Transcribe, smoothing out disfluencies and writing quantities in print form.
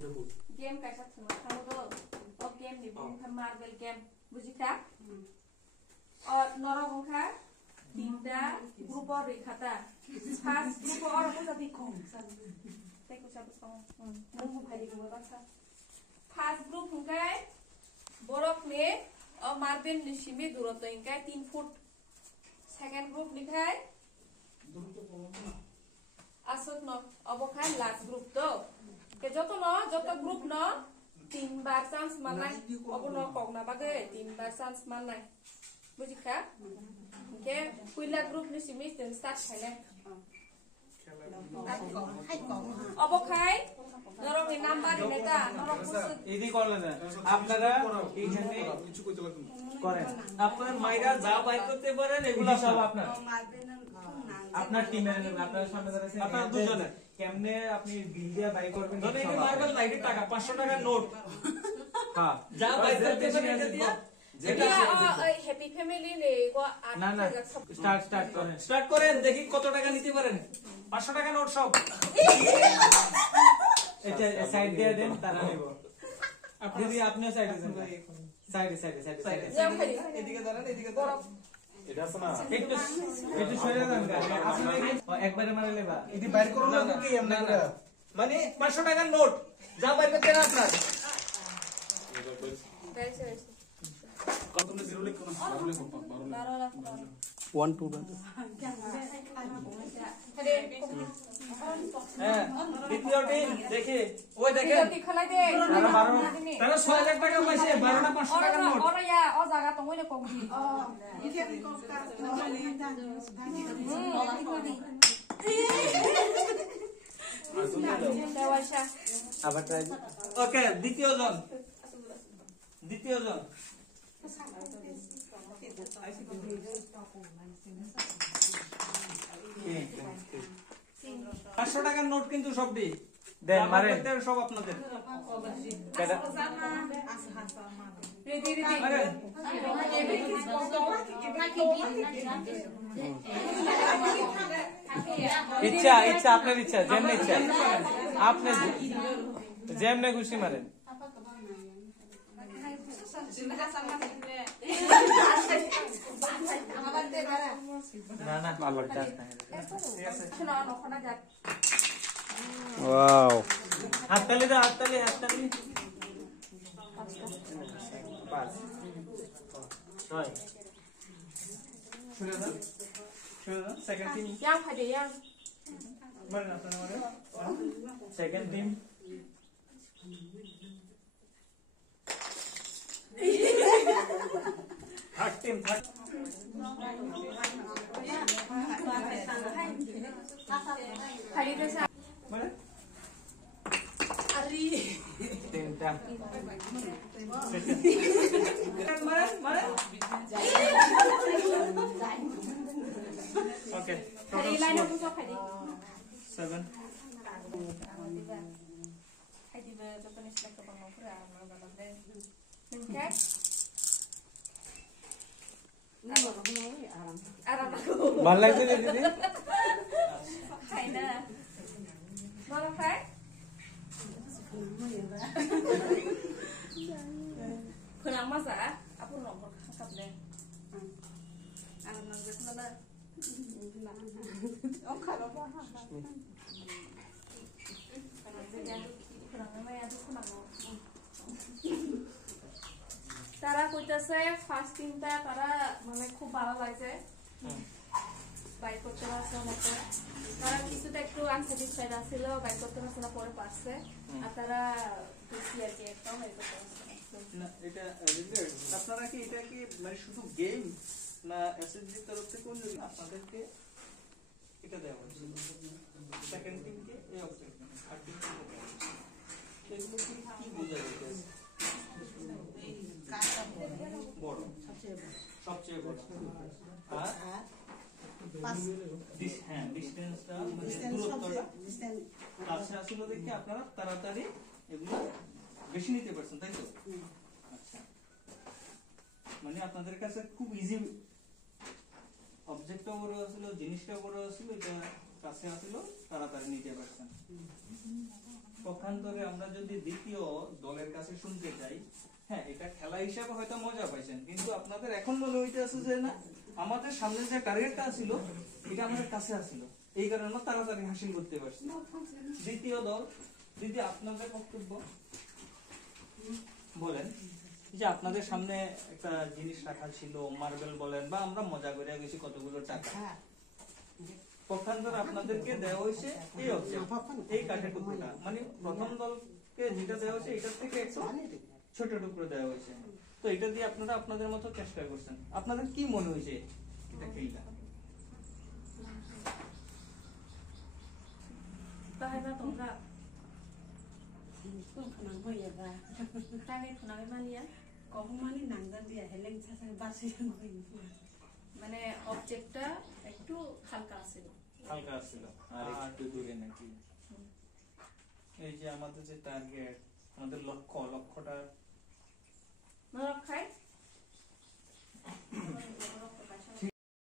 Game कैसा था खाओ तो गेम नहीं बोलूँ मार्बल गेम बुझी था और नरम होगा तीनटा ग्रुप और रेखाता फास्ट ग्रुप और कुछ अभी कौन सा देखो सब उसका मुंह भाई को बता फास्ट ग्रुप होगा बोरक ने और मार्बल निशिमी दूरत्व इनका 3 फुट सेकंड ग्रुप लिखा है असत न अब खाए लास्ट ग्रुप तो के जो तो ग्रुप न 3 बार चांस मारना अब न कौना बागे 3 बार चांस मारना बुझी खा के पहला ग्रुप ने सिमिस दिन स्टार्ट खेले अब खाए नरम के नाम्बार नेता नरम इदी করলেন আপনারা এইখানে কিছু কইতে পারবেন করেন আপনারা মাইরা যা বাইর করতে পারেন এগুলা সব আপনার আপনার টিমের আপনার সামনে দাঁড়াছে আপনারা দুজনে কেমনে আপনি বিল দিয়া বাই করবেন ধরে এই মার্বেল লাইটে টাকা 500 টাকা নোট হ্যাঁ যা বাই করতে পারেন এটা দিয়া যেটা হ্যাপি ফ্যামিলি নে না না স্টার্ট করেন দেখি কত টাকা নিতে পারেন 500 টাকা নোট সব এটা সাইড দিয়ে দেন তারা নেব আপনি যদি আপনিও সাইডে দেন সাইডে এদিকে দাঁড়ান এদিকে দাঁড়ান এটা আছে না একটু সরে যান আপনি একবারে মারে লেবা এদি বাইর করুন না কি আমরা মানে 500 টাকার নোট যা বাইর করতে না আপনার কত তুমি জিরো লিখ করুন 1 2 হ্যাঁ দ্বিতীয় টিম দেখে ওই দেখেন খেলাই দে তারা 6000 টাকা পাইছে 12 না 500 টাকার নোট ওরে ইয়া ও জায়গা তো মইলে কম দি আবার ট্রাই ওকে দ্বিতীয় জন পাঁচশো টাকার নোট কিন্তু সবটি দেন মারেন সব আপনাদের ইচ্ছা আপনার ইচ্ছা যেমনে ইচ্ছা আপনি যেমনে খুশি মারেন না না ভালো লাগছে ওয়াও হাততালি দাও হাততালি পাঁচ ছয় শুনে দাও second team yang phải yang মারেন আপনারা মারেন second team third team hari itu sa মানে ari তিনটা মারেন ওকে hari lain aku sok hari 7 hari di Japanese select ke bang pura malam deh mungkin aram aku ভালো লাগছে দিদি hai na malam kai pulang masa aku nomor kakak deh aram nangis mana oh kalau তারা কইতাছে first টিমটা তারা মানে খুব ভালো লাগছে বাইক করতে পারছে মতো তারা কিছুটা একটু আনস্যাটিসফাইড আছিল বাইক করতে পারছে না পরে পারছে আর তারা বেশি আর কি একদম বাইক করতে পারছে না এটা আপনারা কি এটা কি মানে শুধু গেম না এসএসজি তরফ থেকে কোন আপনাদেরকে এটা দেওয়া হচ্ছে সেকেন্ড টিমকে এই অবজেক্ট আর টিমকে এগুলো কি বোঝায় বড় সবচেয়ে বড় আর ডিসটেন্সটা মানে দূরত্বটা কাছে আসলে দেখে আপনারা তাড়াতাড়ি এগুলো বেশি নিতে পারছেন তাই তো আচ্ছা মানে আপনাদের কাছে খুব ইজি অবজেক্টটা বড় ছিল জিনিসটা বড় ছিল এটা কাছে আসলো তাড়াতাড়ি নিতে পারছেন পক্ষান্তরে আমরা যদি দ্বিতীয় দলের কাছে শুনতে চাই, হ্যাঁ এটা খেলা হিসাবে হয়তো মজা পাইছেন, কিন্তু আপনাদের এখন মনে হইতেছে যে না আমাদের সামনে যে টার্গেটটা ছিল এটা আমাদের কাছে আসছিল, এই কারণে আমরা তাড়াতাড়ি হাসিল করতে পারছি। দ্বিতীয় দল, দ্বিতীয় আপনাদের বক্তব্য বলেন যে আপনাদের সামনে একটা জিনিস রাখা ছিল, মার্বেল বলেন বা আমরা মজা করে গেছি কতগুলো টাকা, পক্ষান্তরে আপনাদেরকে দেওয়া হয়েছে এই অবজেক্ট, এই কাঠের টুকরোটা, মানে প্রথম দলকে যেটা দেওয়া হয়েছে এটার থেকে একটু ছোট টুকরো দেওয়া হয়েছে, তো এটা দিয়ে আপনারা আপনাদের মতো চেষ্টা করছেন। আপনাদের কি মনে হয়েছে এটা খেলটা? Bahaya তোমরা Kung kanang hoya ba? টাইমে ফোনাকে Malia Kung mani nangdan dia heleng sa basi yang hoya. মানে অবজেক্টটা একটু হালকা ছিল, হালকা ছিল আর একটু দূরে নাকি? এই যে আমাদের যে টার্গেট, আমাদের লক্ষ্যটা